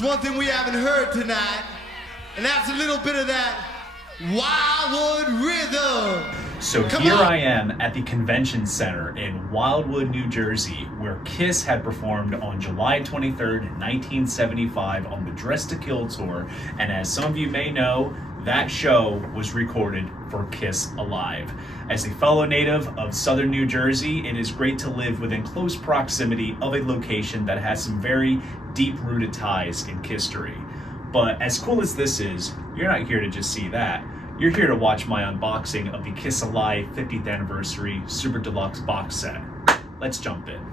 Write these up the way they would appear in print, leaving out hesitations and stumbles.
There's one thing we haven't heard tonight, and that's a little bit of that Wildwood rhythm. So here I am at the convention center in Wildwood, New Jersey, where Kiss had performed on July 23rd, 1975 on the Dress to Kill tour. And as some of you may know, that show was recorded for Kiss Alive. As a fellow native of southern New Jersey, it is great to live within close proximity of a location that has some very deep-rooted ties in history. But as cool as this is, you're not here to just see that. You're here to watch my unboxing of the Kiss Alive 50th Anniversary Super Deluxe box set. Let's jump in.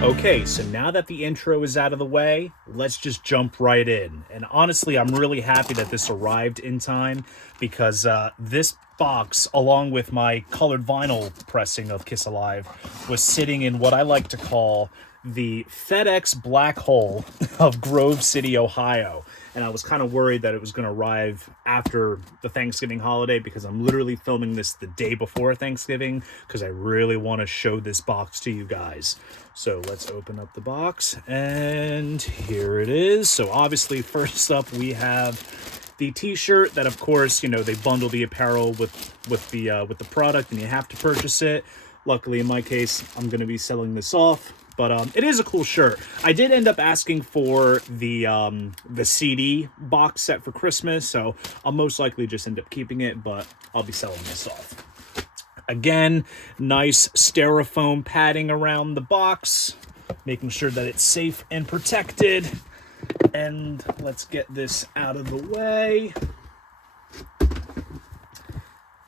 Okay, so now that the intro is out of the way, let's just jump right in. And honestly, I'm really happy that this arrived in time because this box, along with my colored vinyl pressing of Kiss Alive, was sitting in what I like to call the FedEx black hole of Grove City, Ohio. And I was kind of worried that it was going to arrive after the Thanksgiving holiday because I'm literally filming this the day before Thanksgiving because I really want to show this box to you guys. So let's open up the box, and here it is. So obviously, first up, we have the t-shirt that, of course, you know, they bundle the apparel with the product, and you have to purchase it. Luckily, in my case, I'm going to be selling this off. But it is a cool shirt. I did end up asking for the CD box set for Christmas, so I'll most likely just end up keeping it, but I'll be selling this off. Again, nice styrofoam padding around the box, making sure that it's safe and protected. And let's get this out of the way.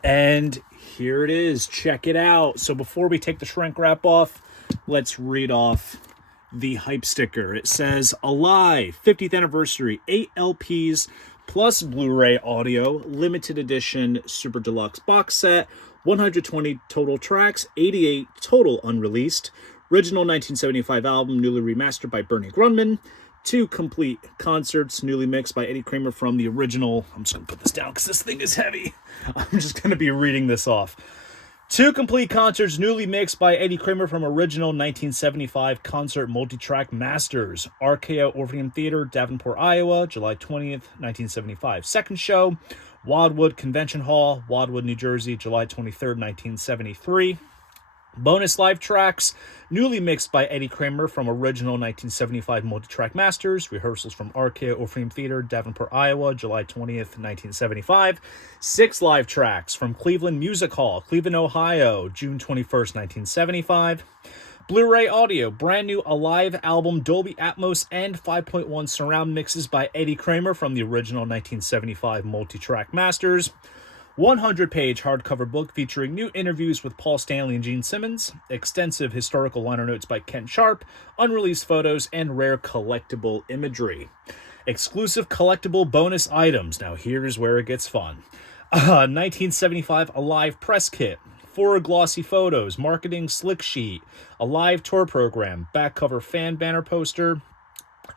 And here it is. Check it out. So before we take the shrink wrap off, let's read off the hype sticker. It says, Alive, 50th Anniversary, 8 LPs plus Blu-ray audio, limited edition Super Deluxe box set, 120 total tracks, 88 total unreleased, original 1975 album, newly remastered by Bernie Grundman, 2 complete concerts, newly mixed by Eddie Kramer from the original. I'm just going to put this down because this thing is heavy. I'm just going to be reading this off. 2 complete concerts, newly mixed by Eddie Kramer from original 1975 concert multi-track masters. RKO Orpheum Theater, Davenport, Iowa, July 20th, 1975. Second show, Wildwood Convention Hall, Wildwood, New Jersey, July 23rd, 1973. Bonus live tracks, newly mixed by Eddie Kramer from original 1975 multi-track masters. Rehearsals from RKO Orpheum Theater, Davenport, Iowa, July 20th, 1975. 6 live tracks from Cleveland Music Hall, Cleveland, Ohio, June 21st, 1975. Blu-ray audio, brand new Alive album, Dolby Atmos and 5.1 surround mixes by Eddie Kramer from the original 1975 multi-track masters. 100-page hardcover book featuring new interviews with Paul Stanley and Gene Simmons, extensive historical liner notes by Ken Sharp, unreleased photos, and rare collectible imagery. Exclusive collectible bonus items. Now here's where it gets fun. 1975 Alive press kit. 4 glossy photos, marketing slick sheet, a live tour program, back cover fan banner poster,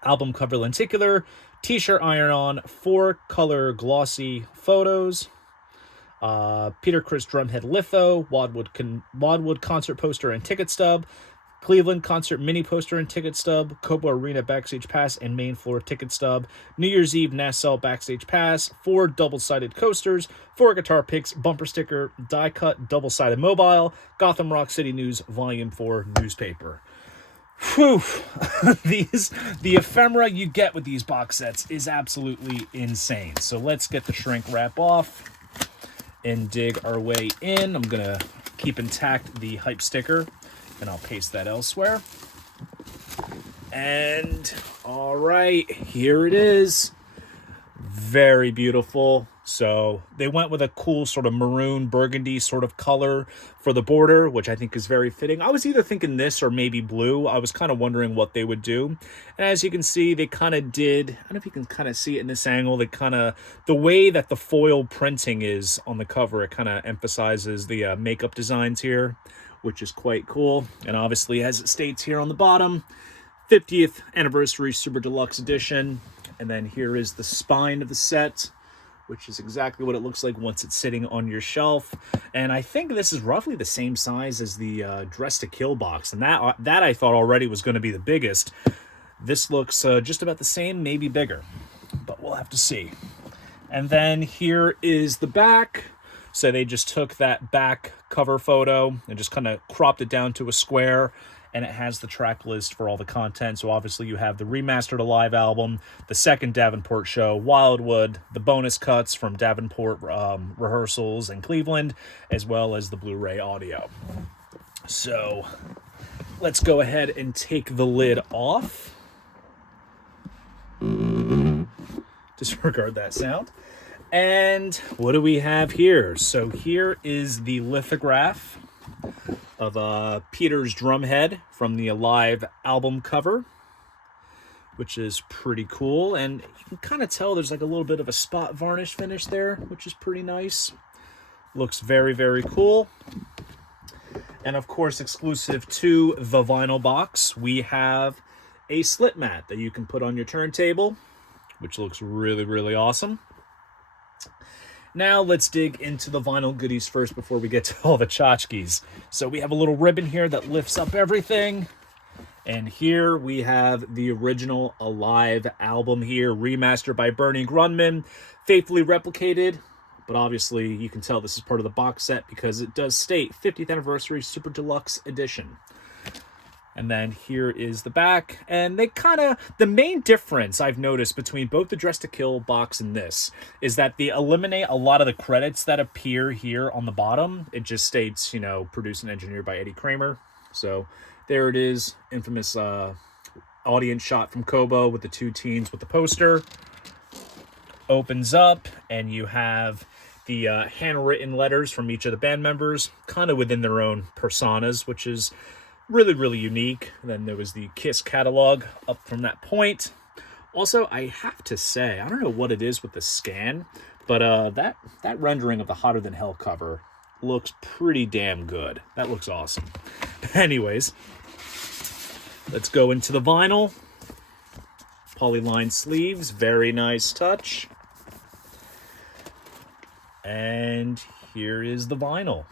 album cover lenticular, t-shirt iron-on, 4 color glossy photos, Peter Criss drumhead litho, Wildwood concert poster and ticket stub, Cleveland concert mini poster and ticket stub, Copa Arena backstage pass and main floor ticket stub, New Year's Eve Nassau backstage pass, 4 double-sided coasters, 4 guitar picks, bumper sticker, die-cut double-sided mobile, Gotham Rock City News Volume 4 newspaper. Whew. The ephemera you get with these box sets is absolutely insane. So let's get the shrink wrap off and dig our way in. I'm going to keep intact the hype sticker, and I'll paste that elsewhere. And all right, here it is. Very beautiful. So they went with a cool sort of maroon burgundy sort of color for the border, which I think is very fitting. I was either thinking this or maybe blue. I was kind of wondering what they would do. And as you can see, they kind of did, I don't know if you can kind of see it in this angle, they kind of, the way that the foil printing is on the cover, it kind of emphasizes the makeup designs here, which is quite cool. And obviously, as it states here on the bottom, 50th Anniversary Super Deluxe Edition. And then here is the spine of the set, which is exactly what it looks like once it's sitting on your shelf. And I think this is roughly the same size as the Dress to Kill box. And that I thought already was going to be the biggest. This looks just about the same, maybe bigger. But we'll have to see. And then here is the back. So they just took that back cover photo and just kind of cropped it down to a square. And it has the track list for all the content. So obviously you have the Remastered Alive album, the second Davenport show, Wildwood, the bonus cuts from Davenport rehearsals in Cleveland, as well as the Blu-ray audio. So let's go ahead and take the lid off. Disregard that sound. And what do we have here? So here is the lithograph of Peter's drumhead from the Alive album cover, which is pretty cool. And you can kind of tell there's like a little bit of a spot varnish finish there, which is pretty nice. Looks very, very cool. And of course, exclusive to the vinyl box, we have a slip mat that you can put on your turntable, which looks really, really awesome. Now let's dig into the vinyl goodies first before we get to all the tchotchkes. So we have a little ribbon here that lifts up everything. And here we have the original Alive album here, remastered by Bernie Grundman, faithfully replicated. But obviously you can tell this is part of the box set because it does state 50th Anniversary Super Deluxe Edition. And then here is the back. And they the main difference I've noticed between both the Dress to Kill box and this is that they eliminate a lot of the credits that appear here on the bottom. It just states, produced and engineered by Eddie Kramer. So there it is. Infamous audience shot from Kobo with the two teens with the poster. Opens up and you have the handwritten letters from each of the band members, kind of within their own personas, which is really, really unique. And then there was the Kiss catalog up from that point. Also, I have to say, I don't know what it is with the scan, but that rendering of the Hotter Than Hell cover looks pretty damn good. That looks awesome. Anyways, let's go into the vinyl. Polyline sleeves, very nice touch. And here is the vinyl.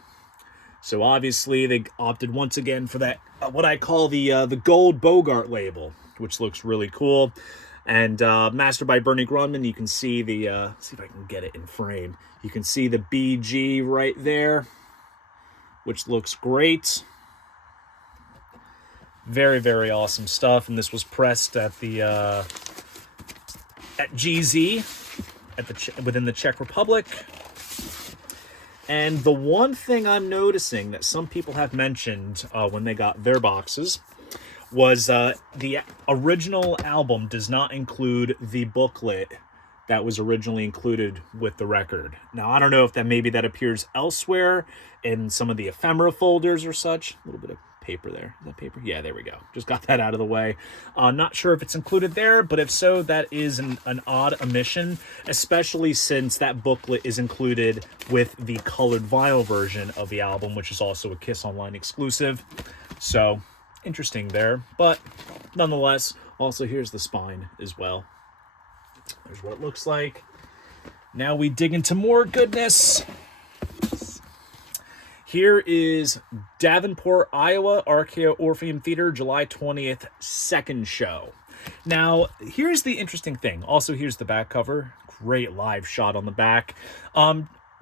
So obviously they opted once again for that, what I call the gold Bogart label, which looks really cool. And mastered by Bernie Grundman. You can see the, see if I can get it in frame. You can see the BG right there, which looks great. Very, very awesome stuff. And this was pressed at the, at GZ, within the Czech Republic. And the one thing I'm noticing that some people have mentioned when they got their boxes was the original album does not include the booklet that was originally included with the record. Now, I don't know if maybe that appears elsewhere in some of the ephemera folders or such. A little bit of paper there. Is that paper? Yeah, there we go. Just got that out of the way. Not sure if it's included there, but if so, that is an odd omission, especially since that booklet is included with the colored vinyl version of the album, which is also a Kiss Online exclusive. So, interesting there. But nonetheless, also here's the spine as well. There's what it looks like. Now we dig into more goodness. Here is Davenport, Iowa, Archaea Orpheum Theater, July 20th, second show. Now, here's the interesting thing. Also, here's the back cover. Great live shot on the back.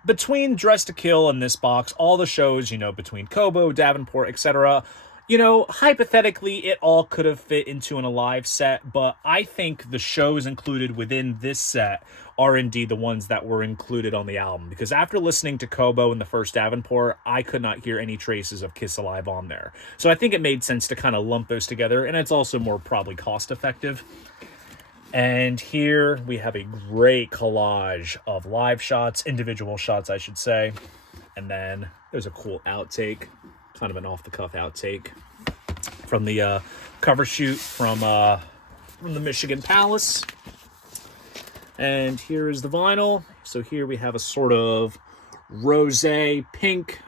Between Dress to Kill and this box, all the shows, between Kobo, Davenport, etc., hypothetically, it all could have fit into an Alive set, but I think the shows included within this set are indeed the ones that were included on the album. Because after listening to Kobo and the first Davenport, I could not hear any traces of Kiss Alive on there. So I think it made sense to kind of lump those together, and it's also more probably cost-effective. And here we have a great collage of live shots, individual shots, I should say. And then there's a cool outtake, kind of an off-the-cuff outtake from the cover shoot from the Michigan Palace. And here is the vinyl. So here we have a sort of rosé pink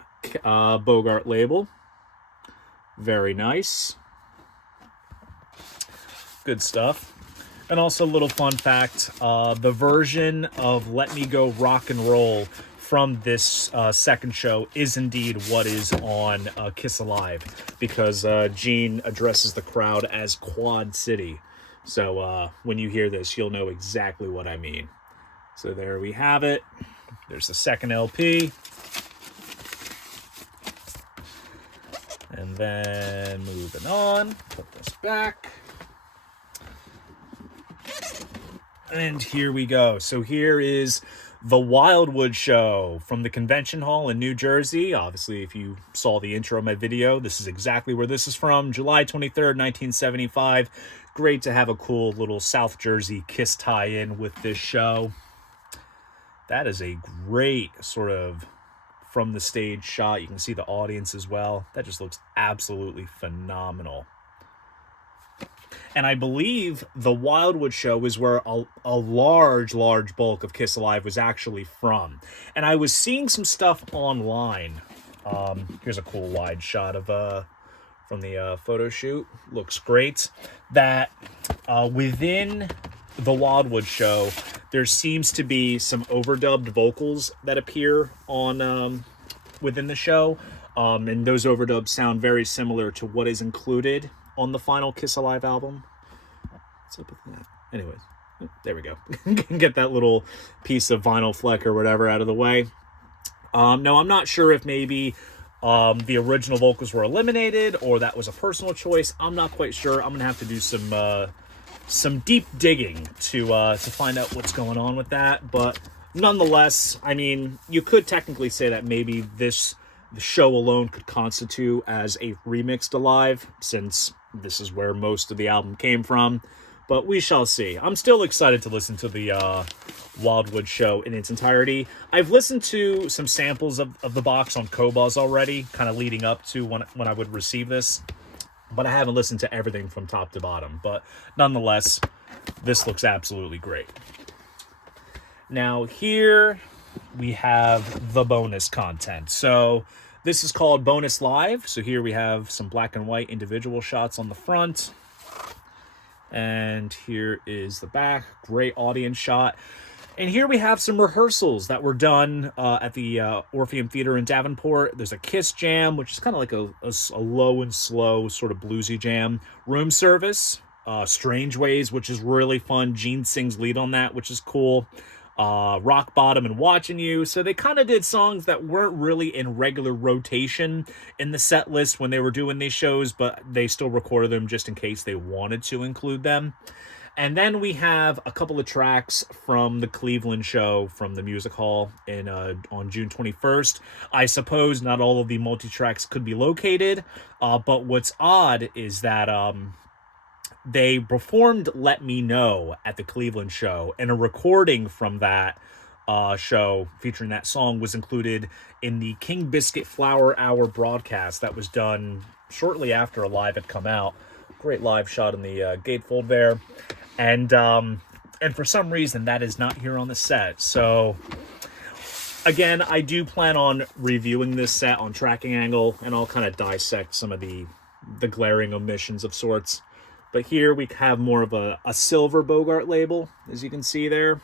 Bogart label. Very nice. Good stuff. And also a little fun fact, the version of Let Me Go Rock and Roll from this second show is indeed what is on Kiss Alive, because Gene addresses the crowd as Quad City. So when you hear this, you'll know exactly what I mean. So there we have it. There's the second LP. And then moving on, put this back. And here we go. So here is the Wildwood show from the convention hall in New Jersey. Obviously, if you saw the intro of my video, this is exactly where this is from. July 23rd, 1975. Great to have a cool little South Jersey Kiss tie-in with this show. That is a great sort of from the stage shot. You can see the audience as well. That just looks absolutely phenomenal. And I believe the Wildwood show is where a large bulk of Kiss Alive was actually from. And I was seeing some stuff online. Here's a cool wide shot of from the photo shoot. Looks great. That within the Wildwood show, there seems to be some overdubbed vocals that appear on within the show. And those overdubs sound very similar to what is included on the final Kiss Alive album. What's up with that? Anyways, there we go. Get that little piece of vinyl fleck or whatever out of the way. No, I'm not sure if maybe the original vocals were eliminated or that was a personal choice. I'm not quite sure. I'm gonna have to do some deep digging to find out what's going on with that. But nonetheless, I mean, you could technically say that maybe the show alone could constitute as a remixed Alive, since this is where most of the album came from. But we shall see. I'm still excited to listen to the Wildwood show in its entirety. I've listened to some samples of the box on Qobuz already, kind of leading up to when I would receive this. But I haven't listened to everything from top to bottom. But nonetheless, this looks absolutely great. Now here we have the bonus content. So this is called Bonus Live. So here we have some black and white individual shots on the front. And here is the back. Great audience shot. And here we have some rehearsals that were done at the Orpheum Theater in Davenport. There's a Kiss jam, which is kind of like a low and slow sort of bluesy jam. Room Service, Strange Ways, which is really fun. Gene sings lead on that, which is cool. Rock Bottom and Watching You. So they kind of did songs that weren't really in regular rotation in the set list when they were doing these shows, but they still recorded them just in case they wanted to include them. And then we have a couple of tracks from the Cleveland show from the Music Hall on June 21st. I suppose not all of the multi-tracks could be located, but what's odd is that they performed Let Me Know at the Cleveland show, and a recording from that show featuring that song was included in the King Biscuit Flower Hour broadcast that was done shortly after Alive had come out. Great live shot in the gatefold there. And for some reason, that is not here on the set. So, again, I do plan on reviewing this set on Tracking Angle, and I'll kind of dissect some of the glaring omissions of sorts. But here we have more of a silver Bogart label, as you can see there.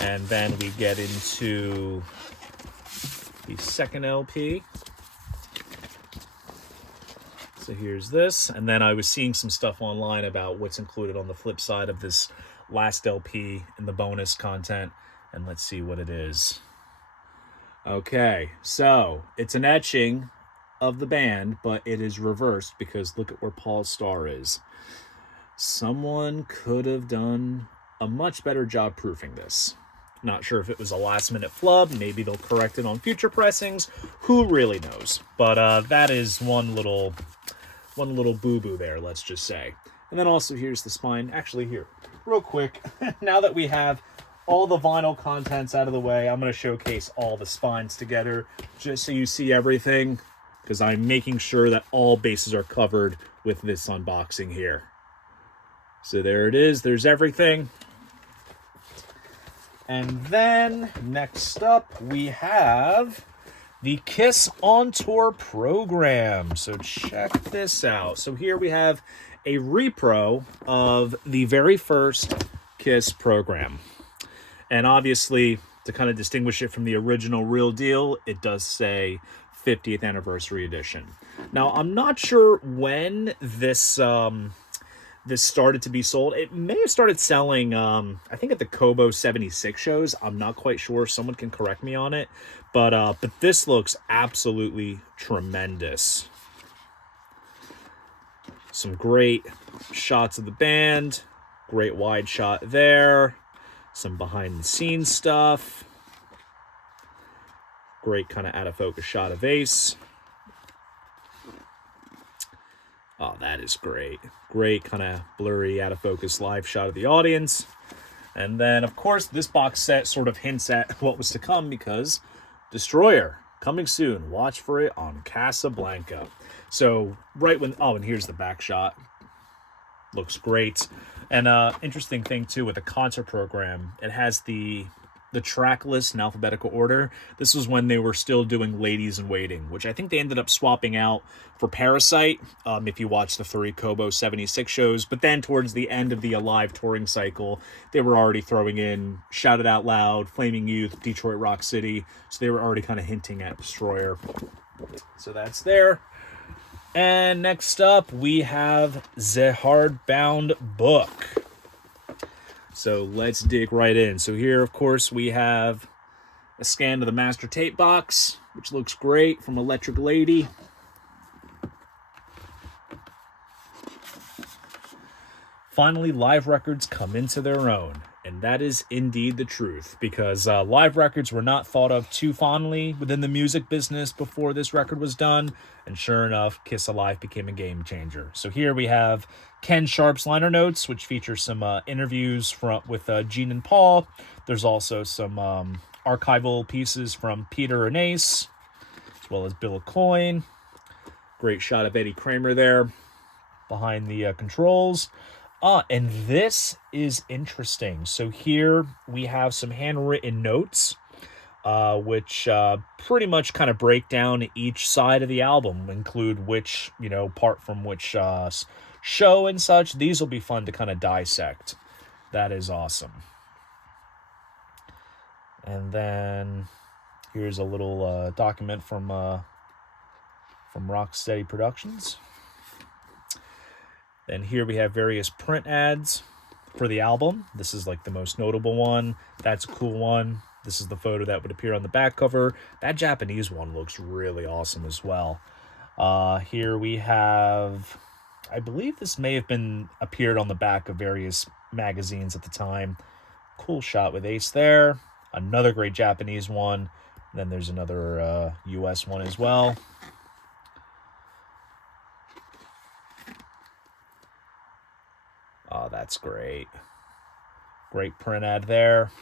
And then we get into the second LP. So here's this. And then I was seeing some stuff online about what's included on the flip side of this last LP in the bonus content. And let's see what it is. Okay, so it's an etching of the band, but it is reversed because look at where Paul's star is. Someone could have done a much better job proofing this. Not sure if it was a last-minute flub. Maybe they'll correct it on future pressings. Who really knows? But that is one little boo-boo there, let's just say. And then also here's the spine. Actually, here, real quick, now that we have all the vinyl contents out of the way, I'm going to showcase all the spines together just so you see everything, because I'm making sure that all bases are covered with this unboxing here. So there it is. There's everything. And then next up we have the Kiss on Tour program. So check this out. So here we have a repro of the very first Kiss program. And obviously, to kind of distinguish it from the original real deal, it does say 50th anniversary edition. Now, I'm not sure when this this started to be sold. It may have started selling, I think, at the Kobo 76 shows. I'm not quite sure. Someone can correct me on it. But this looks absolutely tremendous. Some great shots of the band. Great wide shot there. Some behind-the-scenes stuff. Great kind of out-of-focus shot of Ace. Oh, that is great. Great kind of blurry, out-of-focus live shot of the audience. And then, of course, this box set sort of hints at what was to come because Destroyer, coming soon. Watch for it on Casablanca. So, right when... Oh, and here's the back shot. Looks great. And interesting thing, too, with the concert program, it has the track list in alphabetical order. This was when they were still doing Ladies in Waiting, which I think they ended up swapping out for Parasite, if you watch the 3 Kobo 76 shows. But then towards the end of the Alive touring cycle, they were already throwing in Shout It Out Loud, Flaming Youth, Detroit Rock City. So they were already kind of hinting at Destroyer. So that's there. And next up, we have the hardbound book. So let's dig right in. So here, of course, we have a scan of the master tape box, which looks great, from Electric Lady. Finally, live records come into their own. And that is indeed the truth, because live records were not thought of too fondly within the music business before this record was done. And sure enough, Kiss Alive became a game changer. So here we have Ken Sharp's liner notes, which feature some interviews with Gene and Paul. There's also some archival pieces from Peter and Ace, as well as Bill Coyne. Great shot of Eddie Kramer there behind the controls. And this is interesting. So here we have some handwritten notes, which pretty much kind of break down each side of the album, include which, part from which show and such. These will be fun to kind of dissect. That is awesome. And then here's a little document from Rocksteady Productions. Then here we have various print ads for the album. This is like the most notable one. That's a cool one. This is the photo that would appear on the back cover. That Japanese one looks really awesome as well. Here we have, I believe this may have been appeared on the back of various magazines at the time. Cool shot with Ace there. Another great Japanese one. And then there's another US one as well. Oh, that's great. Great print ad there.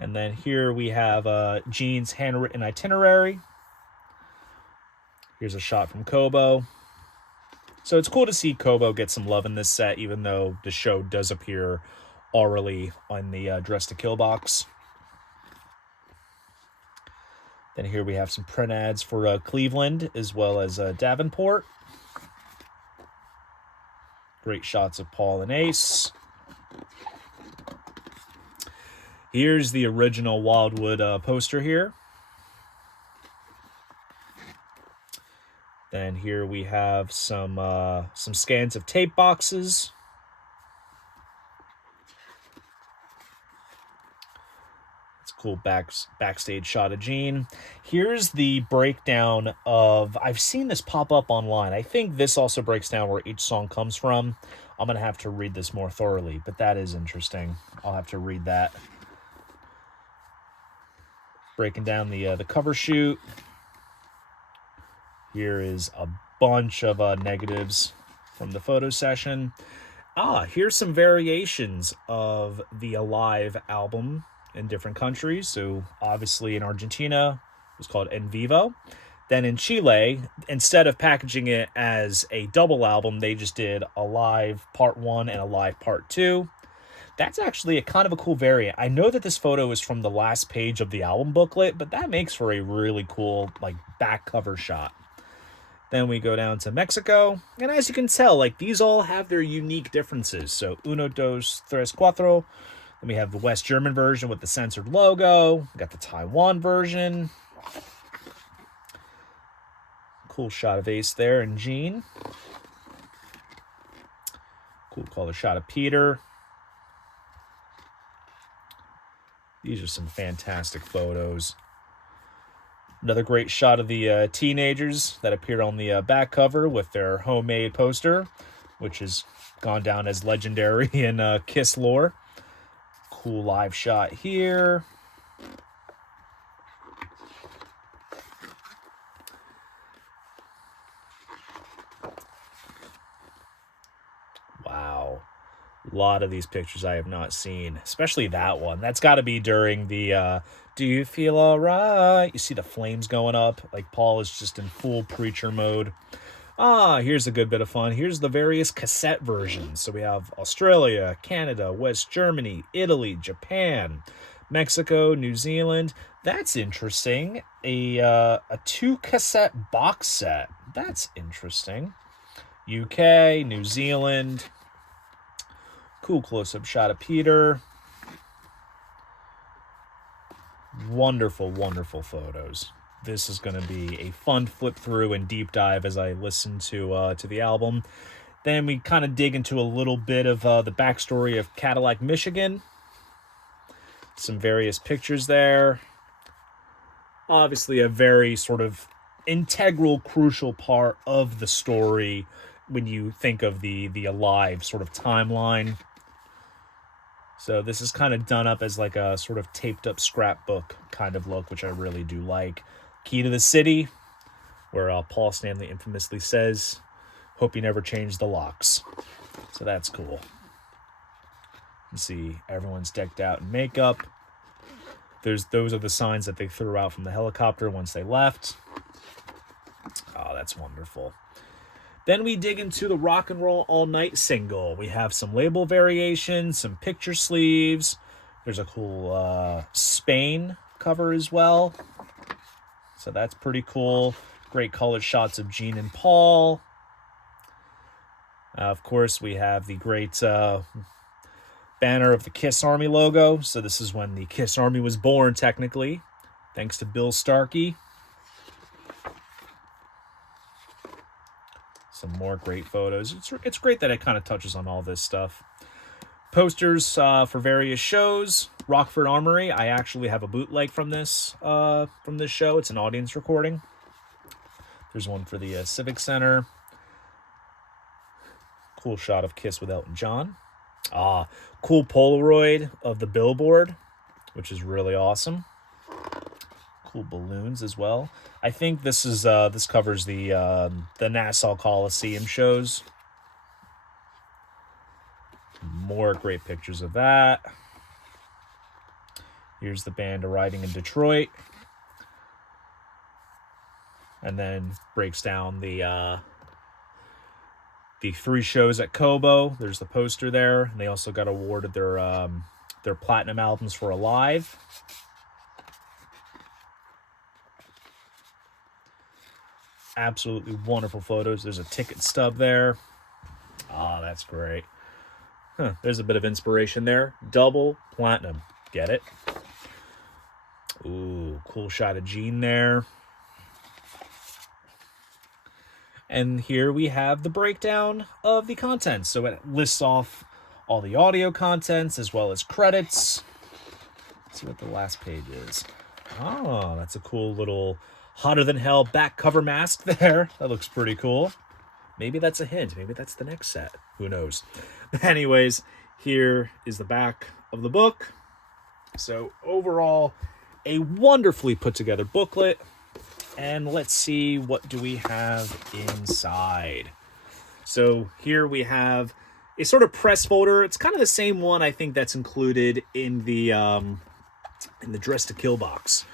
And then here we have Gene's handwritten itinerary. Here's a shot from Kobo. So it's cool to see Kobo get some love in this set, even though the show does appear orally on the Dress to Kill box. Then here we have some print ads for Cleveland as well as Davenport. Great shots of Paul and Ace. Here's the original Wildwood poster here. Then here we have some scans of tape boxes. It's a cool backstage shot of Gene. Here's the breakdown of... I've seen this pop up online. I think this also breaks down where each song comes from. I'm going to have to read this more thoroughly, but that is interesting. I'll have to read that. Breaking down the cover shoot. Here is a bunch of negatives from the photo session. Here's some variations of the Alive album in different countries. So obviously in Argentina, it was called En Vivo. Then in Chile, instead of packaging it as a double album, they just did Alive Part 1 and Alive Part 2. That's actually a kind of a cool variant. I know that this photo is from the last page of the album booklet, but that makes for a really cool like back cover shot. Then we go down to Mexico, and as you can tell, like these all have their unique differences. So uno, dos, tres, cuatro. Then we have the West German version with the censored logo. We got the Taiwan version. Cool shot of Ace there and Gene. Cool color shot of Peter. These are some fantastic photos. Another great shot of the teenagers that appeared on the back cover with their homemade poster, which has gone down as legendary in Kiss lore. Cool live shot here. Wow. A lot of these pictures I have not seen, especially that one. That's got to be during the Do You Feel Alright? You see the flames going up, like Paul is just in full preacher mode. Here's a good bit of fun. Here's the various cassette versions. So we have Australia, Canada, West Germany, Italy, Japan, Mexico, New Zealand. That's interesting. A 2-cassette box set. That's interesting. UK, New Zealand. Cool close-up shot of Peter. Wonderful, wonderful photos. This is going to be a fun flip through and deep dive as I listen to the album. Then we kind of dig into a little bit of the backstory of Cadillac, Michigan. Some various pictures there. Obviously a very sort of integral, crucial part of the story when you think of the Alive sort of timeline. So this is kind of done up as like a sort of taped up scrapbook kind of look, which I really do like. Key to the City, where Paul Stanley infamously says, "Hope you never change the locks." So that's cool. You see everyone's decked out in makeup. Those are the signs that they threw out from the helicopter once they left. Oh, that's wonderful. Then we dig into the Rock and Roll All Night single. We have some label variations, some picture sleeves. There's a cool Spain cover as well. So that's pretty cool. Great colored shots of Gene and Paul. Of course, we have the great banner of the Kiss Army logo. So this is when the Kiss Army was born, technically, thanks to Bill Starkey. Some more great photos. It's great that it kind of touches on all this stuff. Posters for various shows. Rockford Armory. I actually have a bootleg from this show. It's an audience recording. There's one for the Civic Center. Cool shot of Kiss with Elton John. Cool Polaroid of the billboard, which is really awesome. Cool balloons as well. I think this covers the Nassau Coliseum shows. More great pictures of that. Here's the band arriving in Detroit, and then breaks down the 3 shows at Kobo. There's the poster there, and they also got awarded their platinum albums for Alive. Absolutely wonderful photos. There's a ticket stub there. That's great. There's a bit of inspiration there. Double platinum. Get it? Ooh, cool shot of Gene there. And here we have the breakdown of the contents. So it lists off all the audio contents as well as credits. Let's see what the last page is. That's a cool little hotter than hell back cover mask there. That looks pretty cool. Maybe that's a hint. Maybe that's the next set. Who knows? But anyways, here is the back of the book. So overall, a wonderfully put together booklet. And let's see, what do we have inside? So here we have a sort of press folder. It's kind of the same one I think that's included in the Dress to Kill box.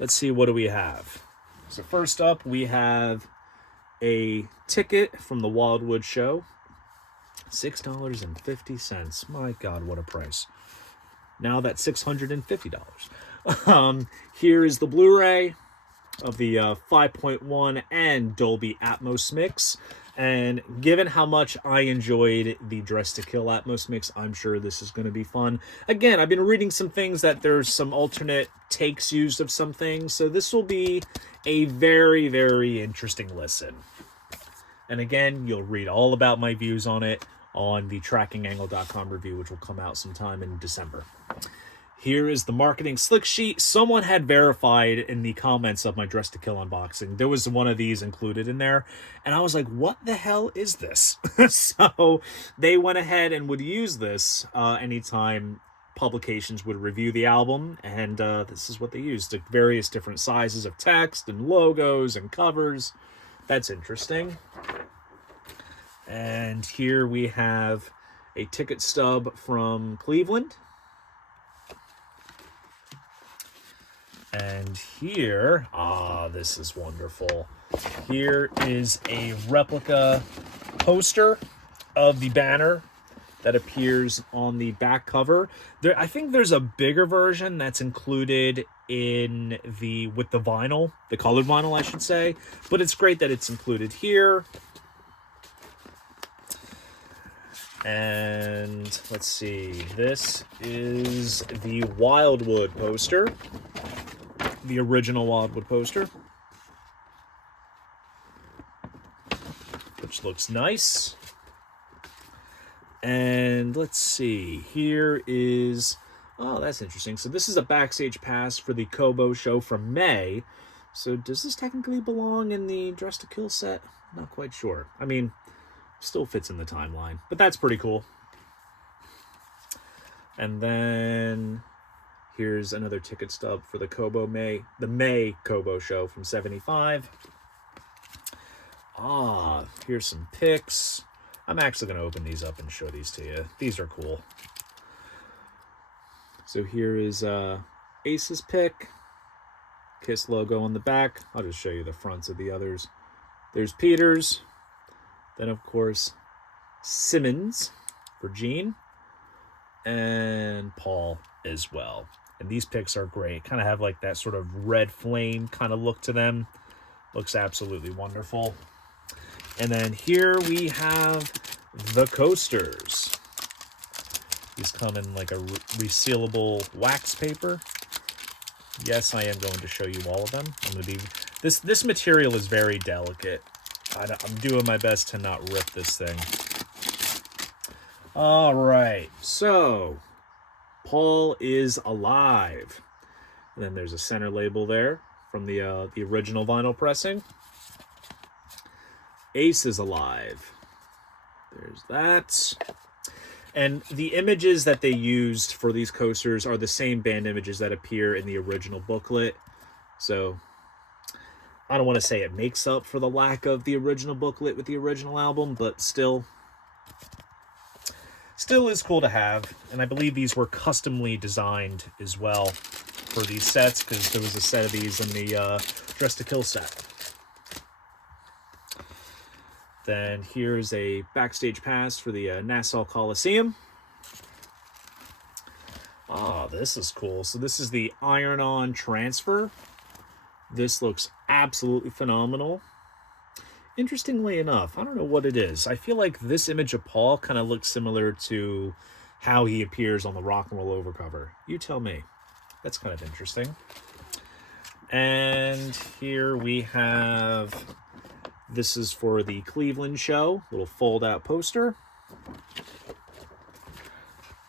Let's see, what do we have? So first up, we have a ticket from the Wildwood show. $6.50. My God, what a price. Now that's $650. Here is the Blu-ray of the 5.1 and Dolby Atmos mix. And given how much I enjoyed the Dress to Kill Atmos mix, I'm sure this is going to be fun. Again, I've been reading some things that there's some alternate takes used of some things, so this will be a very, very interesting listen. And again, you'll read all about my views on it on the trackingangle.com review, which will come out sometime in December. Here is the marketing slick sheet. Someone had verified in the comments of my Dress to Kill unboxing. There was one of these included in there. And I was like, what the hell is this? So they went ahead and would use this anytime publications would review the album. And this is what they used. Like various different sizes of text and logos and covers. That's interesting. And here we have a ticket stub from Cleveland. And here, this is wonderful. Here is a replica poster of the banner that appears on the back cover. I think there's a bigger version that's included in with the vinyl, the colored vinyl, I should say. But it's great that it's included here. And let's see, this is the Wildwood poster. The original Wildwood poster, which looks nice. And let's see, here is, oh, that's interesting. So this is a backstage pass for the Kobo show from May. So does this technically belong in the Dress to Kill set? Not quite sure. I mean, still fits in the timeline, but that's pretty cool. And then here's another ticket stub for the May Kobo show from 75. Here's some pics. I'm actually going to open these up and show these to you. These are cool. So here is Ace's pic. Kiss logo on the back. I'll just show you the fronts of the others. There's Peter's. Then, of course, Simmons for Gene. And Paul as well. And these pics are great. Kind of have like that sort of red flame kind of look to them. Looks absolutely wonderful. And then here we have the coasters. These come in like a resealable wax paper. Yes, I am going to show you all of them. I'm going to be this material is very delicate. I'm doing my best to not rip this thing. All right, so Paul is alive. And then there's a center label there from the original vinyl pressing. Ace is alive. There's that. And the images that they used for these coasters are the same band images that appear in the original booklet. So I don't want to say it makes up for the lack of the original booklet with the original album, but still is cool to have. And I believe these were customly designed as well for these sets, because there was a set of these in the Dress to Kill set. Then here's a backstage pass for the Nassau Coliseum. This is cool. So this is the iron-on transfer. This looks absolutely phenomenal. Interestingly enough, I don't know what it is. I feel like this image of Paul kind of looks similar to how he appears on the Rock and Roll Over cover. You tell me. That's kind of interesting. And here we have, this is for the Cleveland show, little fold-out poster.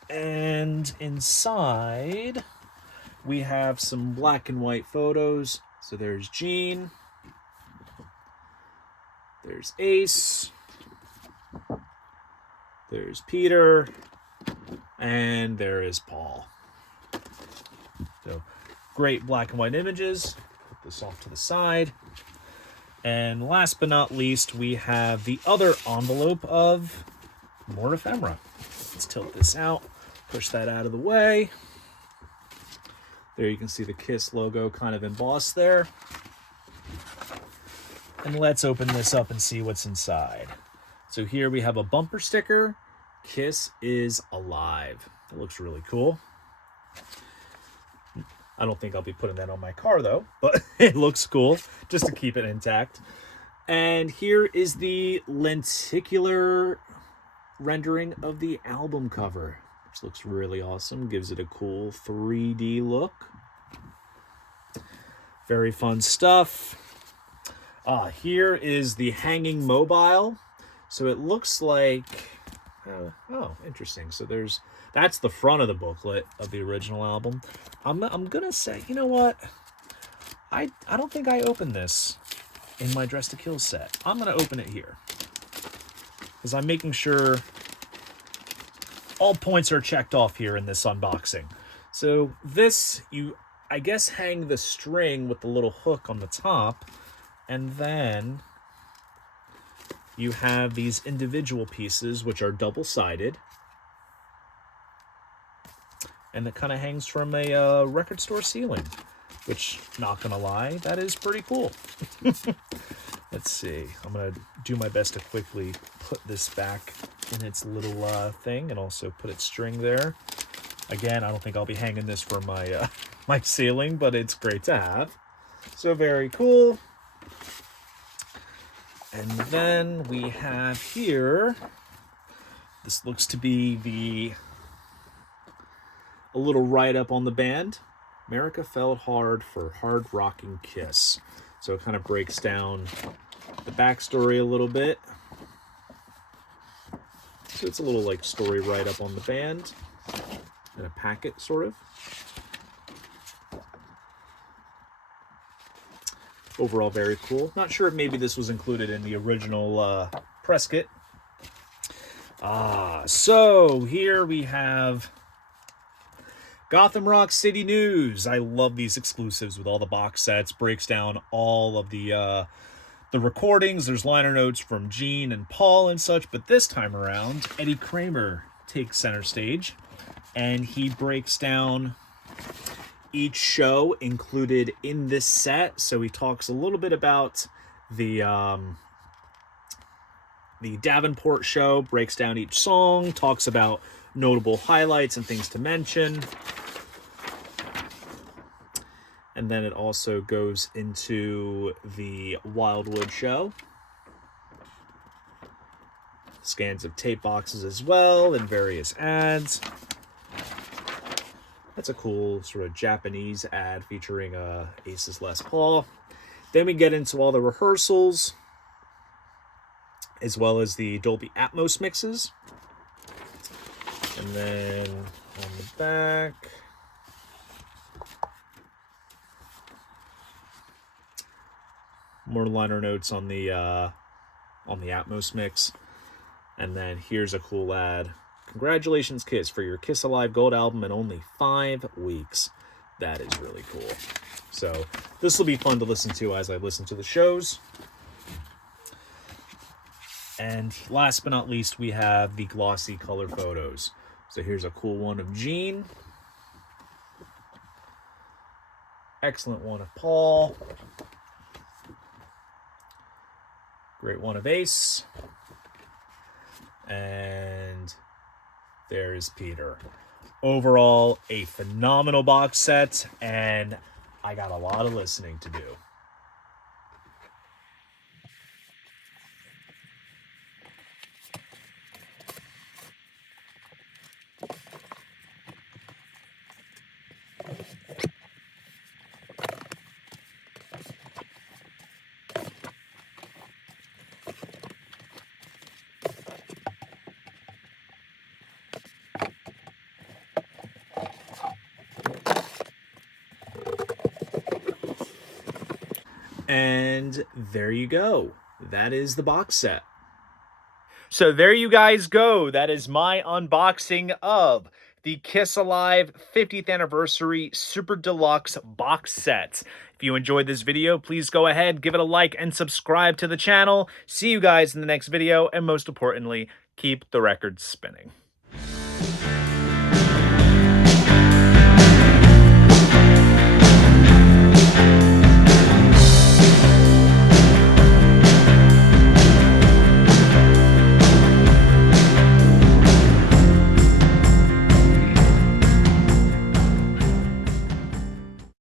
And inside, we have some black and white photos. So there's Gene. There's Ace. There's Peter. And there is Paul. So great black and white images. Put this off to the side. And last but not least, we have the other envelope of more ephemera. Let's tilt this out. Push that out of the way. There you can see the Kiss logo kind of embossed there. And let's open this up and see what's inside. So here we have a bumper sticker, Kiss is Alive. It looks really cool. I don't think I'll be putting that on my car though, but it looks cool just to keep it intact. And here is the lenticular rendering of the album cover, which looks really awesome. Gives it a cool 3D look. Very fun stuff. Here is the hanging mobile. So it looks like, oh, interesting. So that's the front of the booklet of the original album. I'm gonna say, you know what? I don't think I opened this in my Dress to Kill set. I'm gonna open it here because I'm making sure all points are checked off here in this unboxing. So this, I guess, hang the string with the little hook on the top, and then you have these individual pieces which are double-sided, and it kind of hangs from a record store ceiling, which, not gonna lie, that is pretty cool. Let's see. I'm gonna do my best to quickly put this back in its little thing, and also put its string there. Again, I don't think I'll be hanging this from my my ceiling, but it's great to have. So very cool. And then we have here, this looks to be a little write-up on the band. America fell hard for hard rocking Kiss. So it kind of breaks down the backstory a little bit. So it's a little like story write-up on the band in a packet, sort of. Overall, very cool. Not sure if maybe this was included in the original press kit. So here we have Gotham Rock City News. I love these exclusives with all the box sets. Breaks down all of the recordings. There's liner notes from Gene and Paul and such. But this time around, Eddie Kramer takes center stage, and he breaks down each show included in this set. So he talks a little bit about the Davenport show, breaks down each song, talks about notable highlights and things to mention. And then it also goes into the Wildwood show. Scans of tape boxes as well, and various ads. That's a cool sort of Japanese ad featuring Ace's Les Paul. Then we get into all the rehearsals, as well as the Dolby Atmos mixes. And then on the back, more liner notes on the Atmos mix. And then here's a cool ad. Congratulations, Kiss, for your Kiss Alive Gold album in only 5 weeks. That is really cool. So this will be fun to listen to as I listen to the shows. And last but not least, we have the glossy color photos. So here's a cool one of Gene. Excellent one of Paul. Great one of Ace. And there's Peter. Overall, a phenomenal box set, and I got a lot of listening to do. And there you go. That is the box set. So there you guys go. That is my unboxing of the Kiss Alive 50th Anniversary Super Deluxe box set. If you enjoyed this video, please go ahead, give it a like, and subscribe to the channel. See you guys in the next video, and most importantly, keep the records spinning.